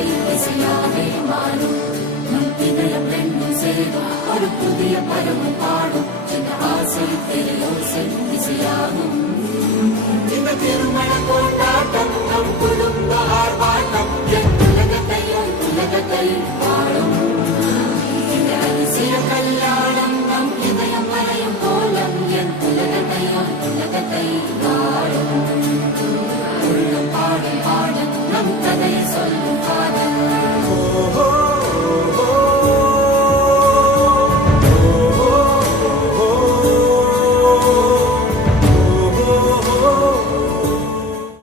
ஆசை இசையாவே மாறும். நம் இதயம் ரெண்டும் சேரும் ஒரு புதிய பருவம் பாடும். இந்த ஆசை பெரியோசை இசையாகும். இந்த திருமண கொண்டாட்டம்